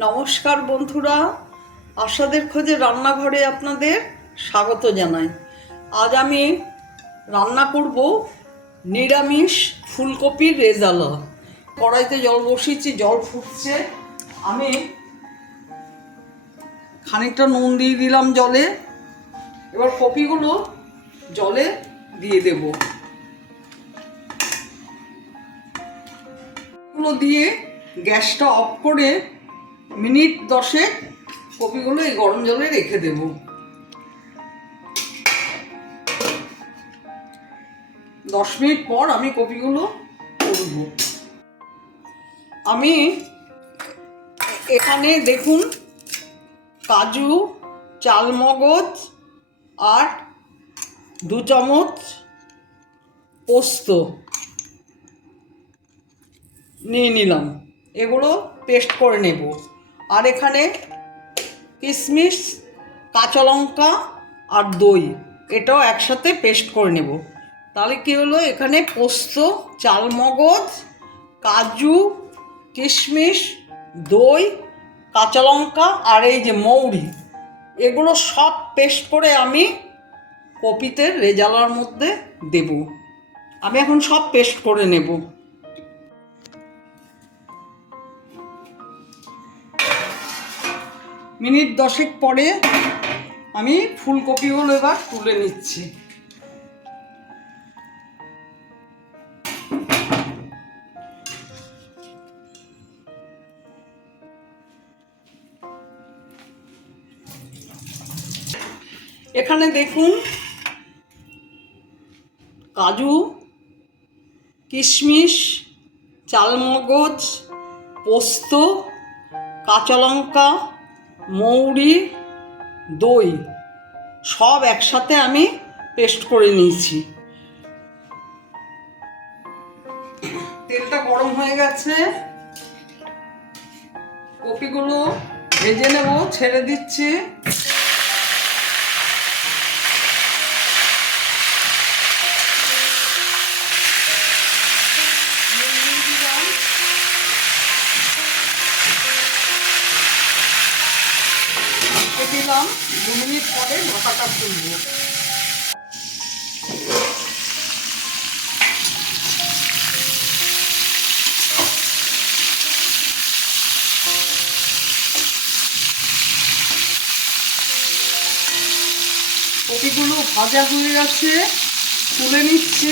নমস্কার বন্ধুরা। আশাদের খোঁজে রান্নাঘরে আপনাদের স্বাগত জানাই। আজ আমি রান্না করব নিরামিষ ফুলকপির রেজালা। কড়াইতে জল বসিয়েছি, জল ফুটছে। আমি খানিকটা নুন দিয়ে দিলাম জলে। এবার কপিগুলো জলে দিয়ে দেব। দিয়ে গ্যাসটা অফ করে মিনিট দশেক কপিগুলো এই গরম জলে রেখে দেব। দশ মিনিট পর আমি কপিগুলো করব আমি এখানে দেখুন, কাজু, চালমগজ আর দু চামচ পোস্ত নিয়ে নিলাম। এগুলো পেস্ট করে নেব। আর এখানে কিশমিশ কাঁচা লঙ্কা আর দই, এটাও একসাথে পেস্ট করে নেব। তাহলে কী হলো? এখানে পোস্ত, চালমগজ, কাজু কিশমিশ দই, কাঁচা লঙ্কা আর এই যে মৌরি, এগুলো সব পেস্ট করে আমি কপিতে রেজালার মধ্যে দেব। আমি এখন সব পেস্ট করে নেব। মিনিট দশেক পরে আমি ফুলকপিগুলো এবার তুলে নিচ্ছি। এখানে দেখুন কাজু, কিশমিশ, চালমগজ, পোস্ত, কাঁচা লঙ্কা মৌরি, দই, সব একসাথে আমি পেস্ট করে নিয়েছি। তেলটা গরম হয়ে গেছে। কপিগুলো ভেজে নেব, ছেড়ে দিচ্ছি। দিলাম। দু মিনিট পরে ঢাকাটা খুলব কপিগুলো ভাজা হয়ে গেছে। তুলে নিচ্ছি।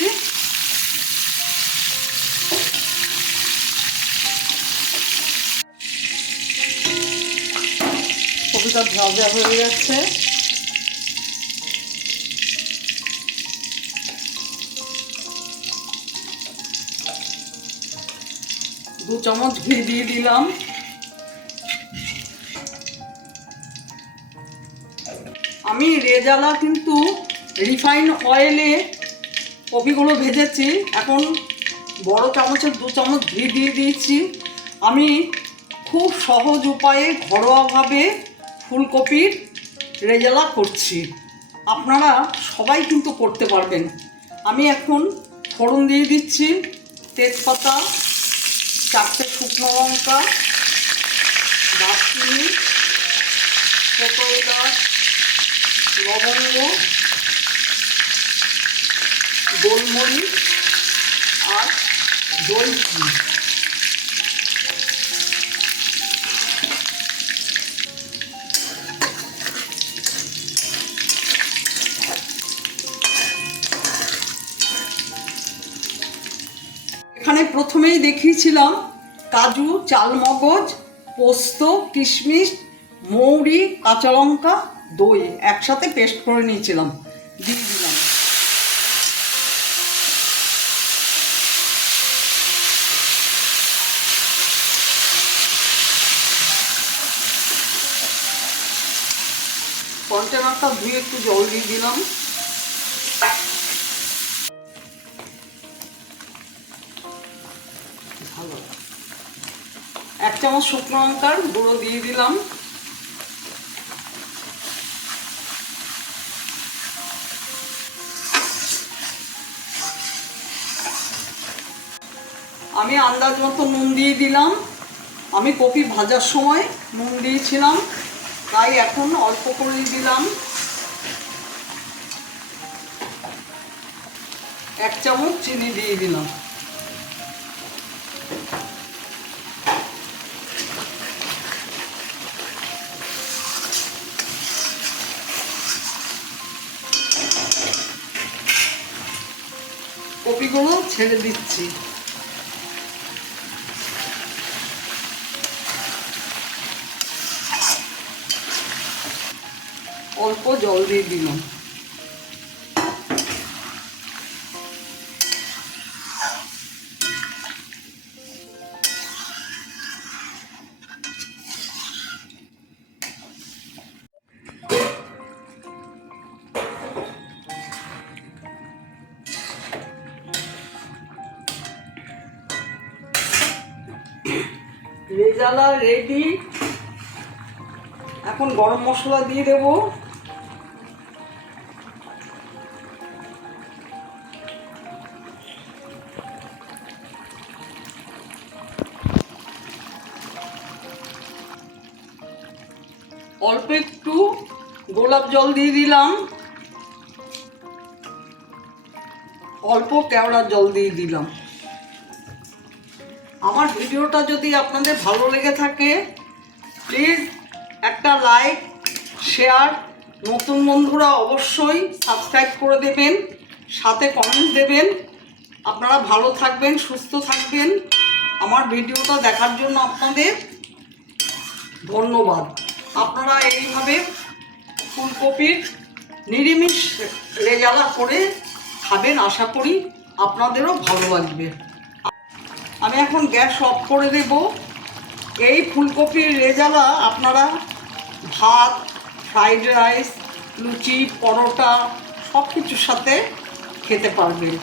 কপিটা ভাজা হয়ে গেছে দু চামচ ঘি দিয়ে দিলাম। আমি রেজালা কিন্তু রিফাইন অয়েলে কপিগুলো ভেজেছি। এখন বড় চামচের দু চামচ ঘি দিয়ে দিয়েছি। আমি খুব সহজ উপায়ে ঘরোয়াভাবে ফুলকপির রেজালা করছি। আপনারা সবাই কিন্তু করতে পারবেন। আমি এখন ফোড়ন দিয়ে দিচ্ছি, তেজপাতা, চারটে শুকনো লঙ্কা, দারচিনি ছোটো এলাচ লবঙ্গ, গোলমরিচ আর দই এখানে প্রথমেই দেখিয়েছিলাম কাজু, চালমগজ, পোস্ত, কিশমিশ, মৌরি, কাঁচা লঙ্কা, দই একসাথে পেস্ট করে নিয়েছিলাম। দিয়ে দিলাম। কন্টেনারটা ধুয়ে একটু জল দিয়ে দিলাম। এক চামচ শুকনো লঙ্কার গুঁড়ো দিয়ে দিলাম। আমি আন্দাজ মতো নুন দিয়ে দিলাম। আমি কপি ভাজার সময় নুন দিয়েছিলাম, তাই এখন অল্প করে দিলাম। এক চামচ চিনি দিয়ে দিলাম। কপিগুলো ছেড়ে দিচ্ছি। অল্প জল দিয়ে দিলাম। রেজালা রেডি এখন গরম মশলা দিয়ে দেব। অল্প একটু গোলাপ জল দিয়ে দিলাম। অল্প কেওড়ার জল দিয়ে দিলাম। আমার ভিডিওটা যদি আপনাদের ভালো লেগে থাকে প্লিজ একটা লাইক শেয়ার নতুন বন্ধুরা অবশ্যই সাবস্ক্রাইব করে দেবেন, সাথে কমেন্ট দেবেন। আপনারা ভালো থাকবেন, সুস্থ থাকবেন। আমার ভিডিওটা দেখার জন্য আপনাদের ধন্যবাদ। আপনারা এইভাবে ফুলকপির নিরামিষ রেজালা করে খাবেন, আশা করি আপনাদেরও ভালো লাগবে। আমি এখন গ্যাস অফ করে দেব। এই ফুলকপির রেজালা আপনারা ভাত, ফ্রাইড রাইস, লুচি, পরোটা সব কিছুর সাথে খেতে পারবেন।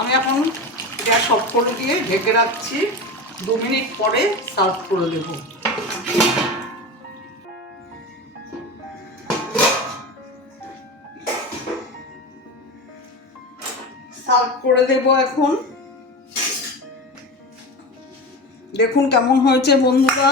আমি এখন গ্যাস অফ করে দিয়ে ঢেকে রাখছি। দু মিনিট পরে সার্ভ করে দেবো। সার্ভ করে দেব এখন। দেখুন কেমন হয়েছে বন্ধুরা।